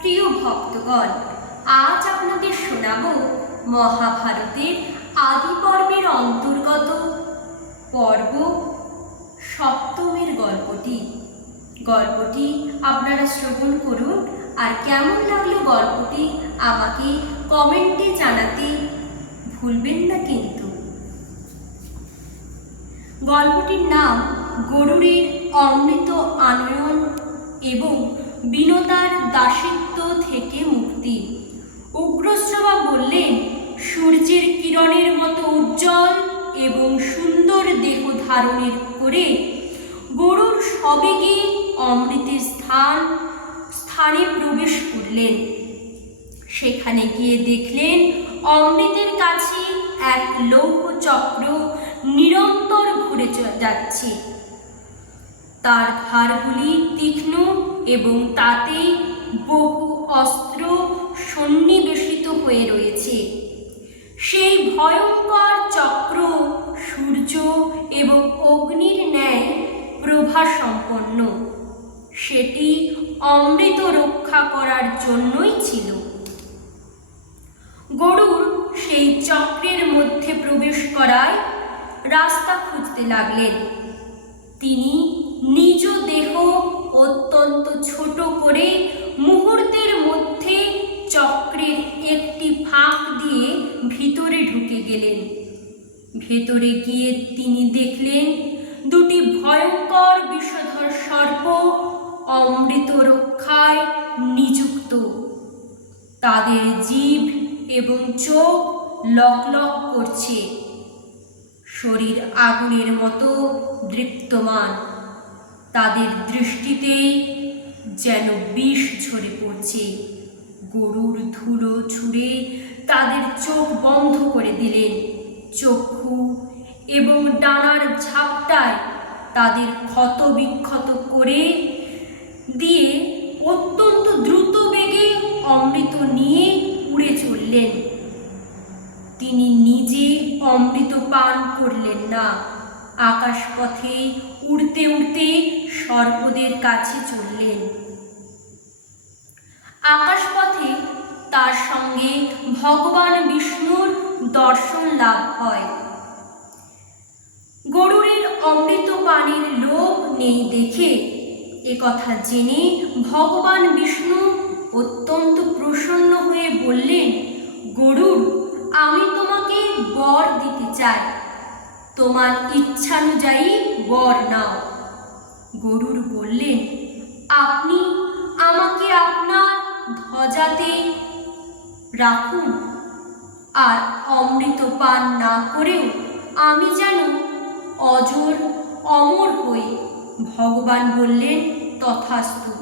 প্রিয় ভক্তগণ, আজ আপনাদের শোনাব মহাভারতের আদি পর্বের অন্তর্গত পর্ব সপ্তমের গল্পটি। গল্পটি আপনারা শ্রবণ করুন আর কেমন লাগল গল্পটি আমাকে কমেন্টে জানাতে ভুলবেন না কিন্তু। গল্পটির নাম গরুরের অমৃত আনয়ন এবং বিনতার দাসিত্ব থেকে মুক্তি। উগ্রশ্রবা বললেন, সূর্যের কিরণের মতো উজ্জ্বল এবং সুন্দর দেহ ধারণের করে গরুর সবেগে অমৃতের স্থান, স্থানে প্রবেশ করলেন। সেখানে গিয়ে দেখলেন, অমৃতের কাছে এক লৌহ চক্র নিরন্তর ঘুরে যাচ্ছে। তার ধারগুলি তীক্ষ্ণ এবং তাতে বহু অস্ত্র সন্নিবেশিত হয়ে রয়েছে। সেই ভয়ঙ্কর চক্র সূর্য এবং অগ্নির ন্যায় প্রভা সম্পন্ন সেটি অমৃত রক্ষা করার জন্যই ছিল। গরুর সেই চক্রের মধ্যে প্রবেশ করায় রাস্তা খুঁজতে লাগলেন। তিনি নিজ দেহ অত্যন্ত ছোট করে মুহূর্তের মধ্যে চক্রের একটি ফাঁক দিয়ে ভিতরে ঢুকে গেলেন। ভেতরে গিয়ে তিনি দেখলেন দুটি ভয়ঙ্কর বিষধর সর্প অমৃত রক্ষায় নিযুক্ত। তাদের জীব এবং চোখ লকলক করছে। শরীর আগুনের মতো দৃপ্তমান। তাদের দৃষ্টিতেই যেন বিষ ঝরে পড়ছে। গরুর ধুলো ছুঁড়ে তাদের চোখ বন্ধ করে দিলেন। চক্ষু এবং ডানার ঝাপটায় তাদের ক্ষত বিক্ষত করে দিয়ে অত্যন্ত দ্রুত বেগে অমৃত নিয়ে উড়ে চললেন তিনি নিজে অমৃত পান করলেন না আকাশপথে উড়তে উড়তে সর্পদের কাছে চললেন। আকাশপথে তার সঙ্গে ভগবান বিষ্ণুর দর্শন লাভ হয়। গরুরের অমৃত পানির লোভ নেই দেখে কথা জেনে ভগবান বিষ্ণু অত্যন্ত প্রসন্ন হয়ে বললেন গরুর আমি তোমাকে বর দিতে চাই। তোমার ইচ্ছানুযায়ী বর নাও। গরুর বললেন, আপনি আমাকে আপনার ধ্বজাতে রাখুন আর অমৃত পান না করেও আমি যেন অজর অমর হই ভগবান বললেন, তথাস্তু।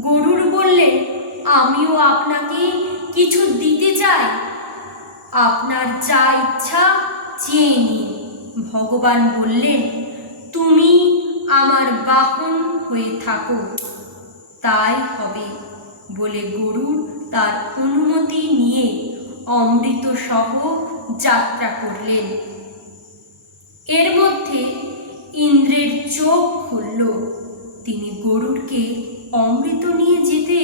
গরুর বললেন, আমিও আপনাকে কিছু দিতে চাই। আপনার যা ইচ্ছা চেয়ে নিন। ভগবান বললেন, তুমি আমার বাহন হয়ে থাকো তাই হবে বলে গরুর তার অনুমতি নিয়ে অমৃত সহ যাত্রা করলেন। এর মধ্যে ইন্দ্রের চোখ খুলল। তিনি গরুরকে অমৃত নিয়ে যেতে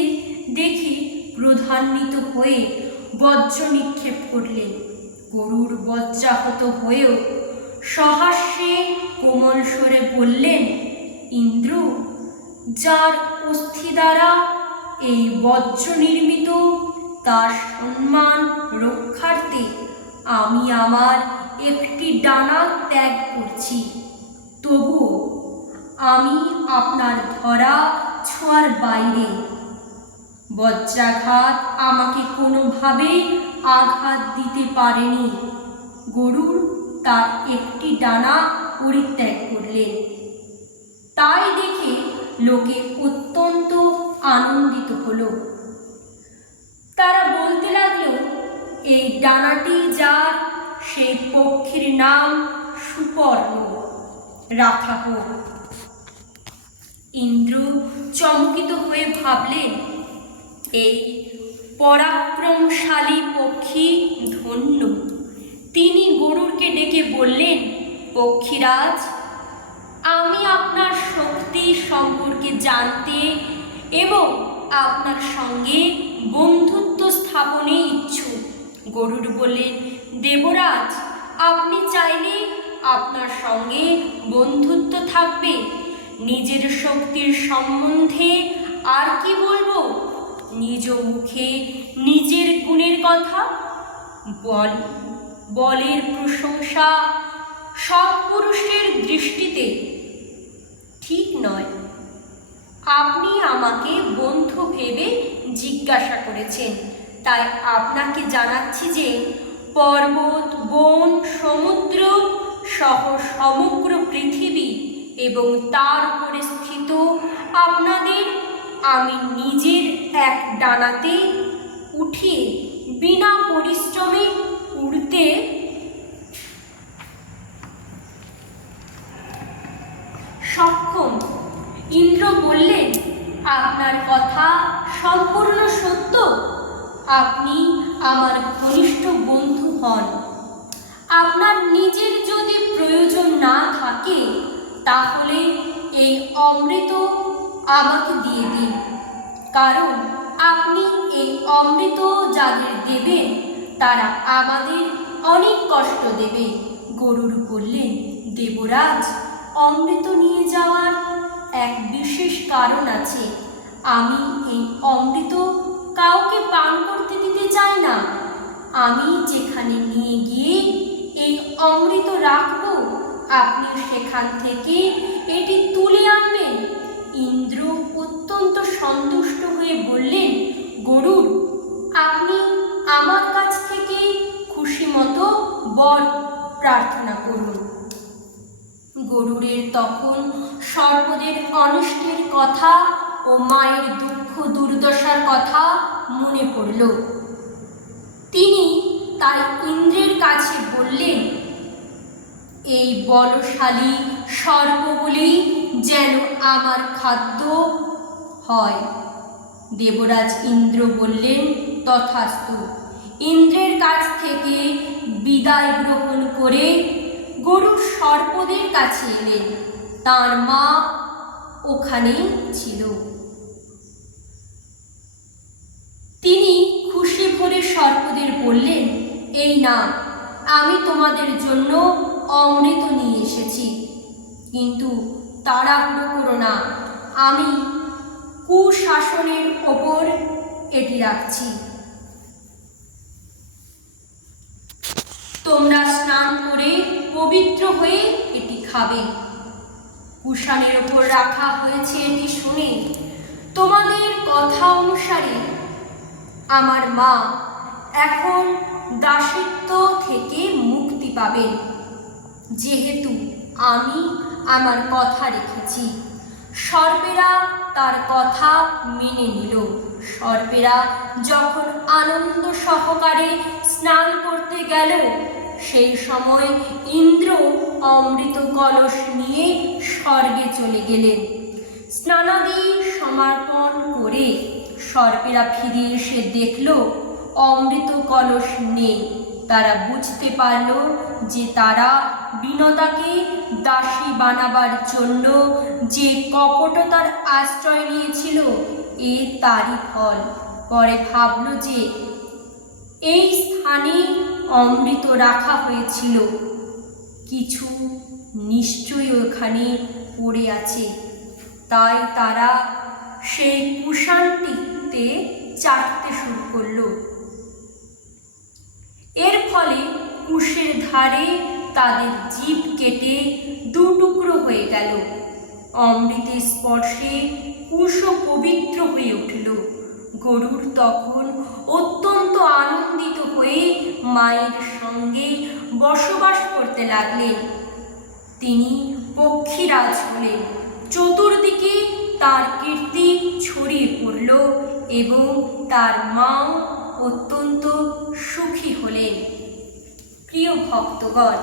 দেখে ক্রোধান্বিত হয়ে বজ্র নিক্ষেপ করলেন। গরুর বজ্রাহত হয়েও সহাস্যে কোমল স্বরে বললেন, ইন্দ্র, যার অস্থি দ্বারা এই বজ্র নির্মিত তার সম্মান রক্ষার্থে আমি আমার একটি ডানা ত্যাগ করছি তবুও আমি আপনার ধরা ছোঁয়ার বাইরে। বজ্রাঘাত আমাকে কোনোভাবেই আঘাত দিতে পারেনি। গরুর তার একটি ডানা পরিত্যাগ করলেন। তাই দেখে লোকে অত্যন্ত আনন্দিত হলো। তারা বলতে লাগল, এই ডানাটি যার সেই পক্ষীর নাম সুপর্ণ, রাখা হোক। ইন্দ্র চমকিত হয়ে ভাবলেন, এই পরাক্রমশালী পক্ষী ধন্য। তিনি গরুরকে ডেকে বললেন, পক্ষীরাজ, আমি আপনার শক্তি সম্পর্কে জানতে এবং আপনার সঙ্গে বন্ধুত্ব স্থাপনে ইচ্ছুক। গরুর বললেন দেবরাজ, আপনি চাইলে আপনার সঙ্গে বন্ধুত্ব থাকবে। নিজের শক্তির সম্বন্ধে আর কি বলব? নিজ মুখে নিজের গুণের কথা বল। বলের প্রশংসা সৎপুরুষের দৃষ্টিতে ঠিক নয়। আপনি আমাকে বন্ধু ভেবে জিজ্ঞাসা করেছেন, তাই আপনাকে জানাচ্ছি যে পর্বত, বন, সমুদ্র সহ সমগ্র পৃথিবী এবং তার উপরে স্থিত আপনাদের আমি নিজের এক ডানাতে উঠিয়ে বিনা পরিশ্রমে উড়তে সক্ষম। ইন্দ্র বললেন, আপনার কথা সম্পূর্ণ সত্য। আপনি আমার ঘনিষ্ঠ বন্ধু হন। আপনার নিজের যদি প্রয়োজন না থাকে, তাহলে এই অমৃত আমাকে দিয়ে দিন। কারণ আপনি এই অমৃত যাদের দেবেন তারা আমাদের অনেক কষ্ট দেবে। গরুর বললেন দেবরাজ, অমৃত নিয়ে যাওয়ার এক বিশেষ কারণ আছে। আমি এই অমৃত কাউকে পান করতে দিতে চাই না। আমি যেখানে নিয়ে গিয়ে এই অমৃত রাখব, আপনি সেখান থেকে এটি তুলে আনবেন। ইন্দ্র অত্যন্ত সন্তুষ্ট হয়ে বললেন, গরুর, আপনি আমার কাছ মতো বর প্রার্থনা করুন। গরুরের তখন সর্বদের অনিষ্টের কথা ও মায়ের দুঃখ দুর্দশার কথা মনে পড়ল। তিনি তাই ইন্দ্রের কাছে বললেন, এই বলশালী সর্বগুলি যেন আমার খাদ্য হয়। দেবরাজ ইন্দ্র বললেন, তথাস্তু। ইন্দ্রের কাছ থেকে বিদায় গ্রহণ করে গরু সর্পদের কাছে এলেন তার মা ওখানে ছিল। তিনি খুশি ভরে সর্পদের বললেন, এই না, আমি তোমাদের জন্য অমৃত নিয়ে এসেছি। কিন্তু তাড়াহুড়ো করো না, আমি কুশাসনের ওপর এটি রাখছি। তোমরা স্নান করে পবিত্র হয়ে এটি খাবে। কুষাণের ওপর রাখা হয়েছে এটি শুনে তোমাদের কথা অনুসারে আমার মা এখন দাসিত্ব থেকে মুক্তি পাবেন যেহেতু আমি আমার কথা রেখেছি সর্পেরা তার কথা মেনে নিল। সর্পেরা যখন আনন্দ সহকারে স্নান করতে গেল, সেই সময় ইন্দ্র অমৃত কলস নিয়ে স্বর্গে চলে গেলেন। স্নানাদি সমর্পণ করে সর্পেরা ফিরে এসে দেখল, অমৃত কলস নেই। তারা বুঝতে পারল যে তারা বিনতাকে দাসী বানাবার জন্য যে কপটতার আশ্রয় নিয়েছিল, এ তারই ফল। পরে ভাবল যে এই স্থানে অমৃত রাখা হয়েছিল। কিছু নিশ্চয়ই ওখানে পড়ে আছে। তাই তারা সেই কুষাণটিতে চাটতে শুরু করল। এর ফলে কুশের ধারে তাদের জীব কেটে দু টুকরো হয়ে গেল। অমৃতের স্পর্শে কুশও পবিত্র হয়ে উঠল। গরুর তখন অত্যন্ত আনন্দিত হয়ে মায়ের সঙ্গে বসবাস করতে লাগলেন। তিনি পক্ষীরাজ হলেন। চতুর্দিকে তার কীর্তি ছড়িয়ে পড়ল এবং তার মাও অত্যন্ত সুখী হলেন। প্রিয় ভক্তগণ,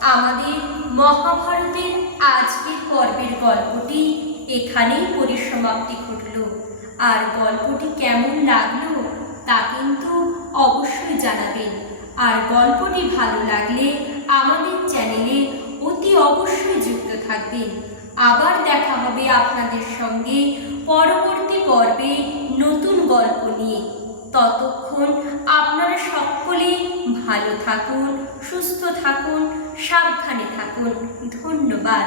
আমাদের মহাভারতের আজকের পর্বের গল্পটি এখানেই পরিসমাপ্তি ঘটল। আর গল্পটি কেমন লাগল তা কিন্তু অবশ্যই জানাবেন। আর গল্পটি ভালো লাগলে আমাদের চ্যানেলে অতি অবশ্যই যুক্ত থাকবেন। আবার দেখা হবে আপনাদের সঙ্গে পরবর্তী পর্বে নতুন গল্প নিয়ে। ততক্ষণ আপনারা সকলেই ভালো থাকুন সুস্থ থাকুন সাবধানে থাকুন। ধন্যবাদ।